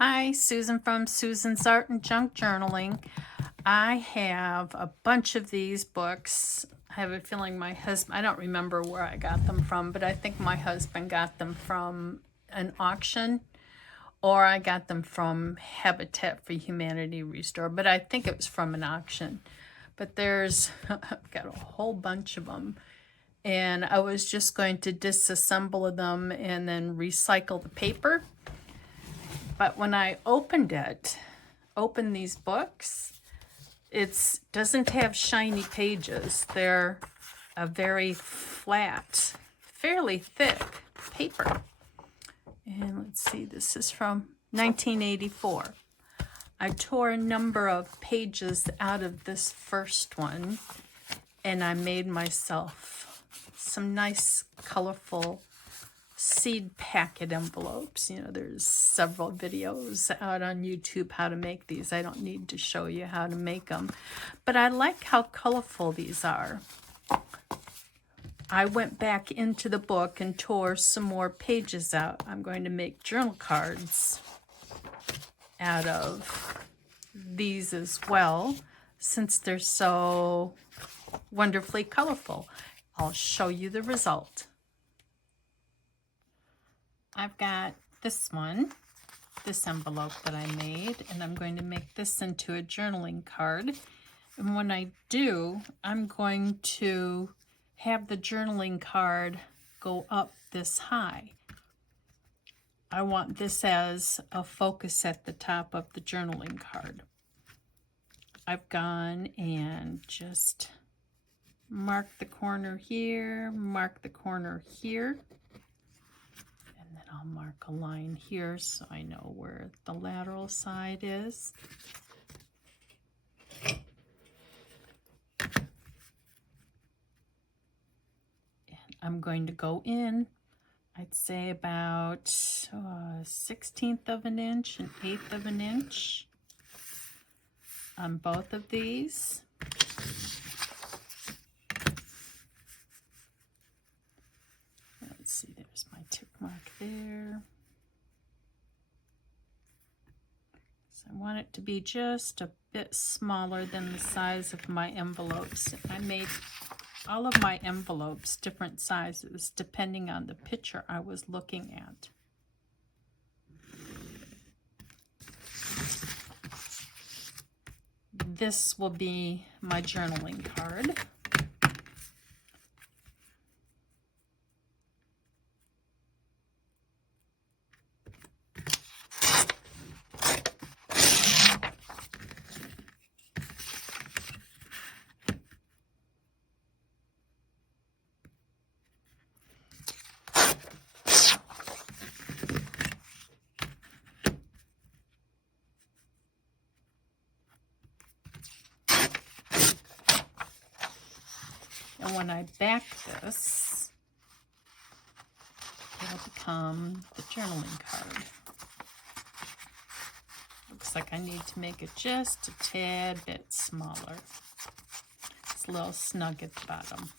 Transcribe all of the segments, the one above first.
Hi, Susan from Susan's Art and Junk Journaling. I have a bunch of these books. I have a feeling my husband, I don't remember where I got them from, but I think my husband got them from an auction or I got them from Habitat for Humanity Restore, but I think it was from an auction. But I've got a whole bunch of them. And I was just going to disassemble them and then recycle the paper. But when I opened these books, it doesn't have shiny pages. They're a very flat, fairly thick paper. And let's see, this is from 1984. I tore a number of pages out of this first one, and I made myself some nice, colorful seed packet envelopes. You know, there's several videos out on YouTube how to make these. I don't need to show you how to make them, but I like how colorful these are. I went back into the book and tore some more pages out. I'm going to make journal cards out of these as well, since they're so wonderfully colorful. I'll show you the result. I've got this envelope that I made, and I'm going to make this into a journaling card. And when I do, I'm going to have the journaling card go up this high. I want this as a focus at the top of the journaling card. I've gone and just marked the corner here, mark the corner here. I'll mark a line here so I know where the lateral side is. And I'm going to go in, I'd say about 1/16 of an inch and 1/8 of an inch on both of these. Let's see, there's my tick mark there. So I want it to be just a bit smaller than the size of my envelopes. I made all of my envelopes different sizes depending on the picture I was looking at. This will be my journaling card. And when I back this, it'll become the journaling card. Looks like I need to make it just a tad bit smaller. It's a little snug at the bottom.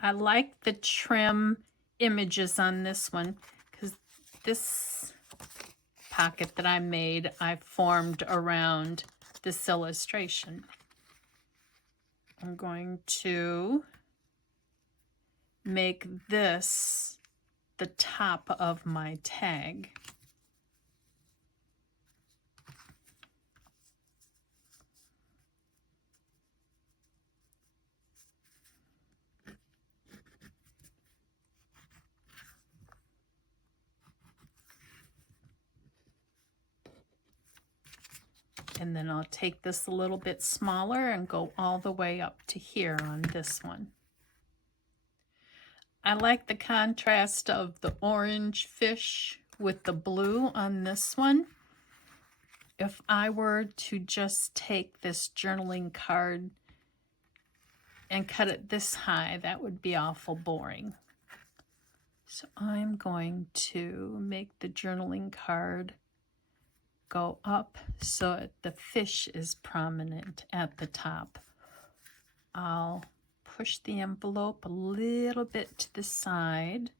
I like the trim images on this one because this pocket that I made, I formed around this illustration. I'm going to make this the top of my tag. And then I'll take this a little bit smaller and go all the way up to here on this one. I like the contrast of the orange fish with the blue on this one. If I were to just take this journaling card and cut it this high, that would be awful boring. So I'm going to make the journaling card go up so the fish is prominent at the top. I'll push the envelope a little bit to the side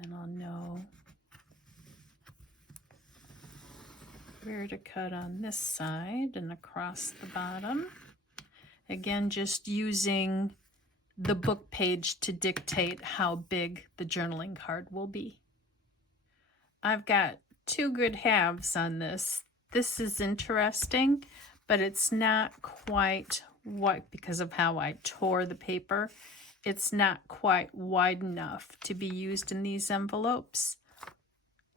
Then I'll know where to cut on this side and across the bottom. Again, just using the book page to dictate how big the journaling card will be. I've got two good halves on this. This is interesting, but it's not quite white because of how I tore the paper. It's not quite wide enough to be used in these envelopes.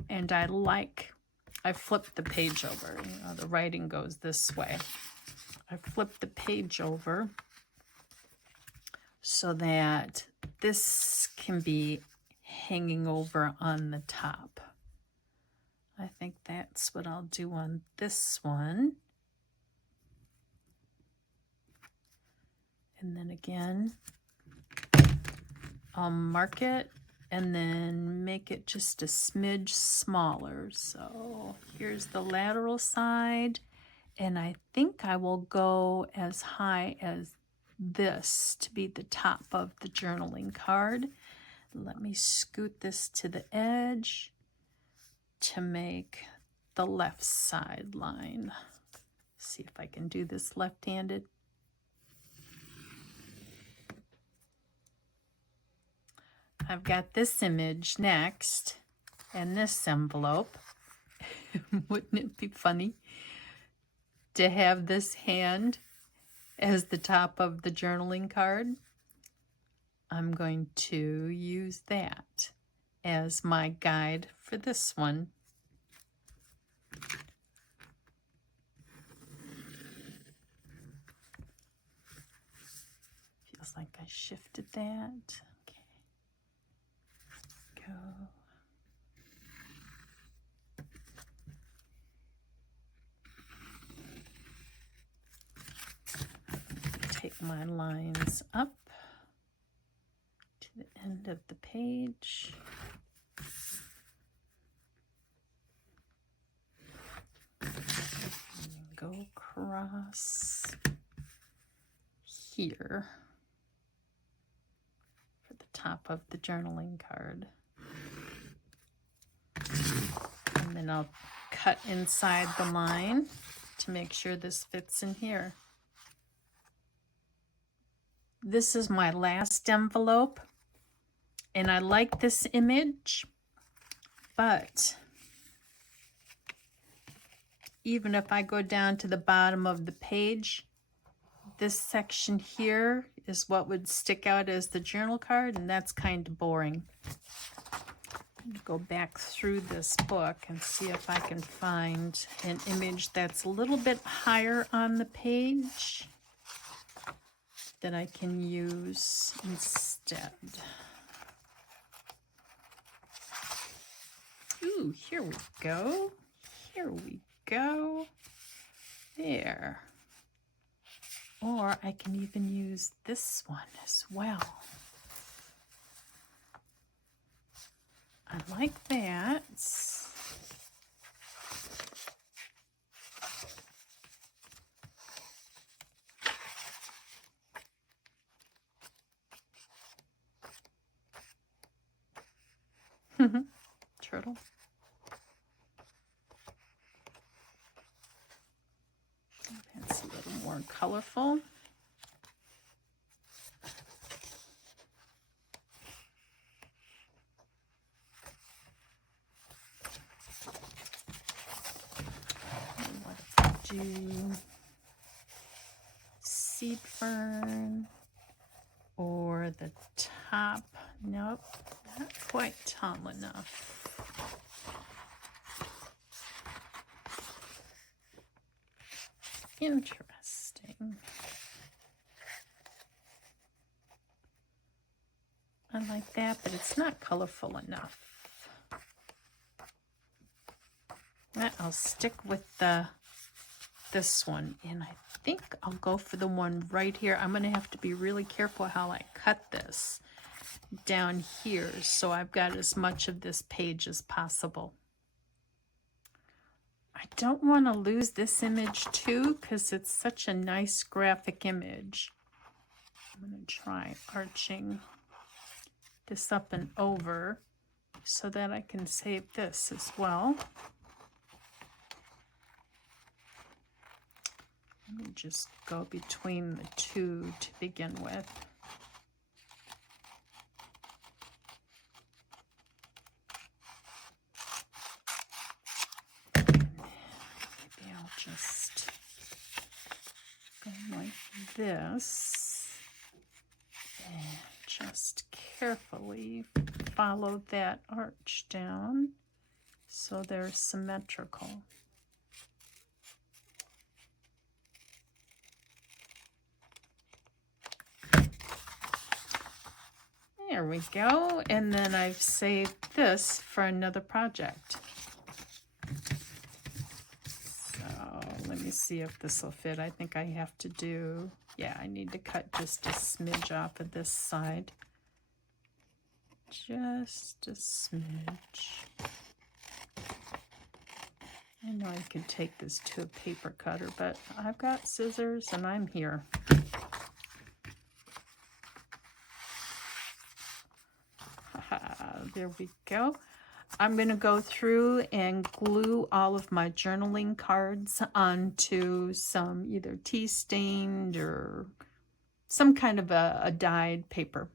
And I flipped the page over. You know, the writing goes this way. I flipped the page over so that this can be hanging over on the top. I think that's what I'll do on this one. And then again, I'll mark it and then make it just a smidge smaller. So here's the lateral side, and I think I will go as high as this to be the top of the journaling card. Let me scoot this to the edge to make the left side line. See if I can do this left-handed. I've got this image next and this envelope. Wouldn't it be funny to have this hand as the top of the journaling card? I'm going to use that as my guide for this one. Feels like I shifted that. Go. Take my lines up to the end of the page. And go across here for the top of the journaling card. And then I'll cut inside the line to make sure this fits in here. This is my last envelope, and I like this image, but even if I go down to the bottom of the page, this section here is what would stick out as the journal card, and that's kind of boring. Go back through this book and see if I can find an image that's a little bit higher on the page that I can use instead. Ooh, here we go. Here we go. There. Or I can even use this one as well. I like that. Turtle. That's a little more colorful. Do seed fern or the top. Nope, not quite tall enough. Interesting. I like that, but it's not colorful enough. I'll stick with this one, and I think I'll go for the one right here. I'm going to have to be really careful how I cut this down here so I've got as much of this page as possible. I don't want to lose this image too because it's such a nice graphic image. I'm going to try arching this up and over so that I can save this as well. Let me just go between the two to begin with. Maybe I'll just go like this and just carefully follow that arch down so they're symmetrical. There we go, and then I've saved this for another project. So let me see if this will fit. I think I have to do, yeah, I need to cut just a smidge off of this side. Just a smidge. I know I could take this to a paper cutter, but I've got scissors and I'm here. There we go. I'm going to go through and glue all of my journaling cards onto some either tea stained or some kind of a dyed paper.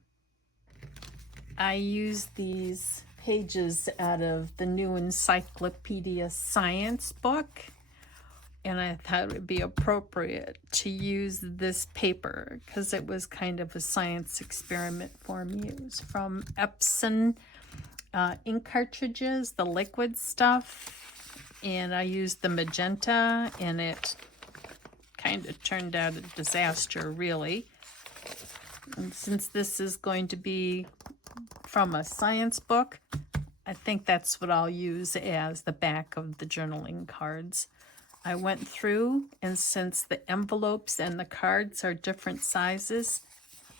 I use these pages out of the new Encyclopedia science book, and I thought it would be appropriate to use this paper because it was kind of a science experiment for me. It was from Epson ink cartridges, the liquid stuff, and I used the magenta, and it kind of turned out a disaster, really. And since this is going to be from a science book, I think that's what I'll use as the back of the journaling cards. I went through, and since the envelopes and the cards are different sizes,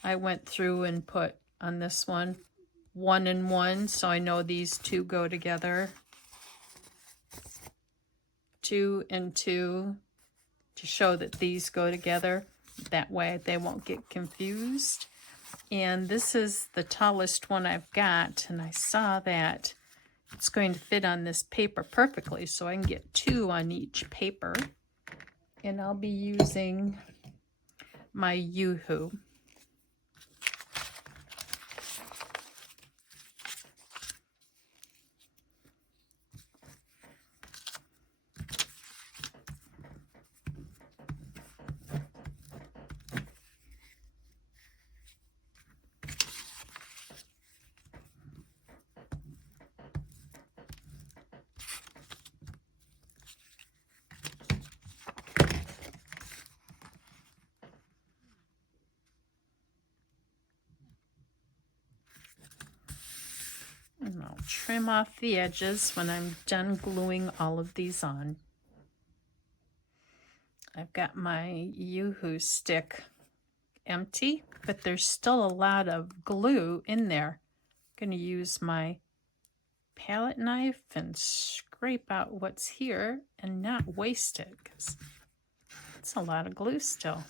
I went through and put on this one 1 and 1, so I know these two go together. 2 and 2 to show that these go together. That way they won't get confused. And this is the tallest one I've got, and I saw that it's going to fit on this paper perfectly, so I can get 2 on each paper. And I'll be using my Yoo-hoo. And I'll trim off the edges when I'm done gluing all of these on. I've got my Yoo-hoo stick empty, but there's still a lot of glue in there. I'm going to use my palette knife and scrape out what's here and not waste it, because it's a lot of glue still.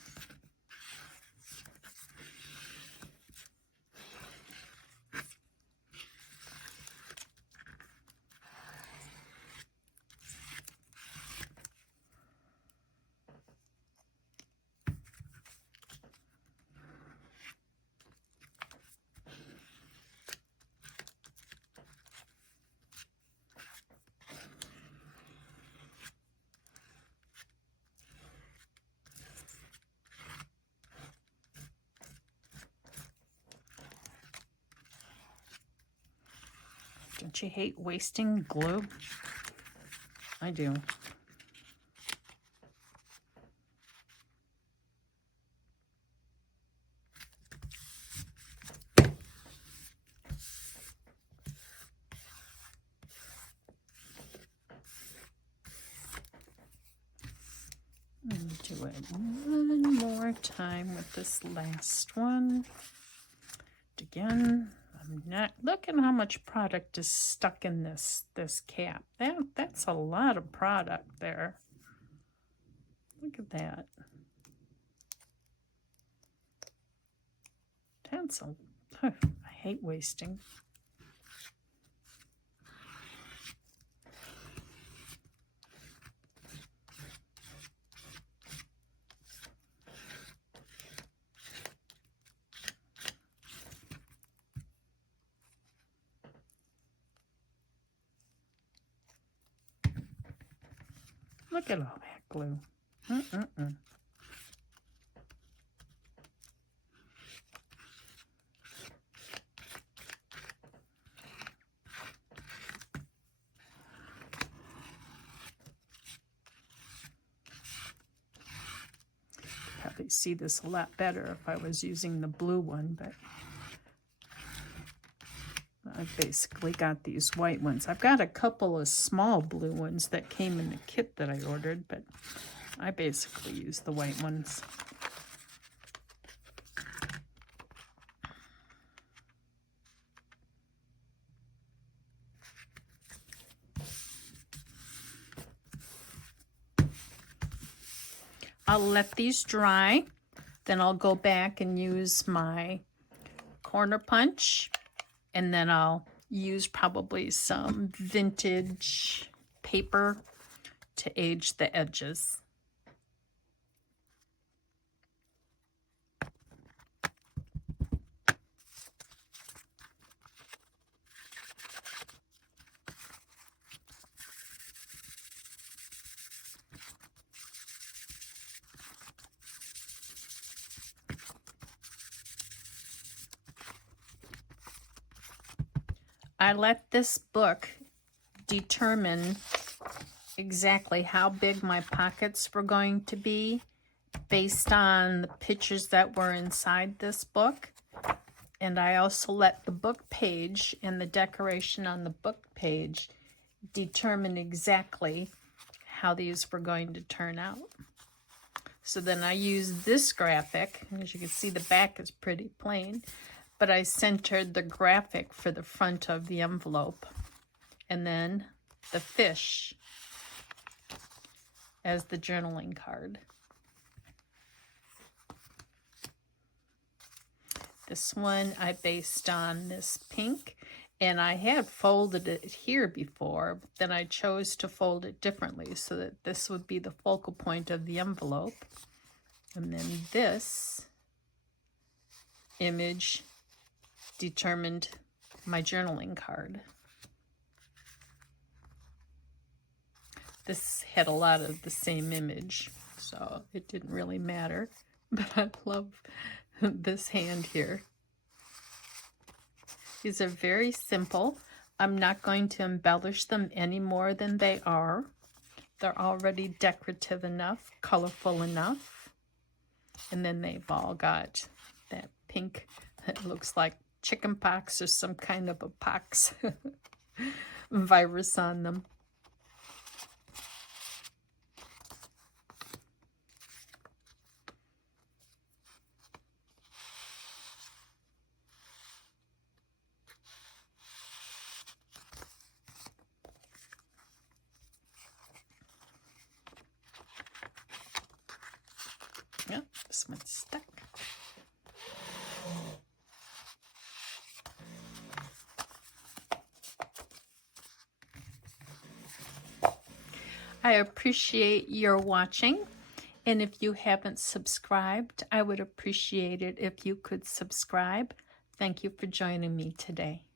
Don't you hate wasting glue? I do. Do it one more time with this last one. Again, I'm not looking how much product is stuck in this cap. That's a lot of product there. Look at that. I hate wasting. Look at all that glue. Mm-mm-mm. Probably see this a lot better if I was using the blue one, but I've basically got these white ones. I've got a couple of small blue ones that came in the kit that I ordered, but I basically use the white ones. I'll let these dry, then I'll go back and use my corner punch, and then I'll use probably some vintage paper to age the edges. I let this book determine exactly how big my pockets were going to be based on the pictures that were inside this book. And I also let the book page and the decoration on the book page determine exactly how these were going to turn out. So then I used this graphic. As you can see, the back is pretty plain, but I centered the graphic for the front of the envelope, and then the fish as the journaling card. This one I based on this pink, and I had folded it here before, but then I chose to fold it differently so that this would be the focal point of the envelope. And then this image determined my journaling card. This had a lot of the same image, so it didn't really matter, but I love this hand here. These are very simple. I'm not going to embellish them any more than they are. They're already decorative enough, colorful enough. And then they've all got that pink, it looks like chicken pox or some kind of a pox virus on them. Yep, this one's stuck. I appreciate your watching, and if you haven't subscribed, I would appreciate it if you could subscribe. Thank you for joining me today.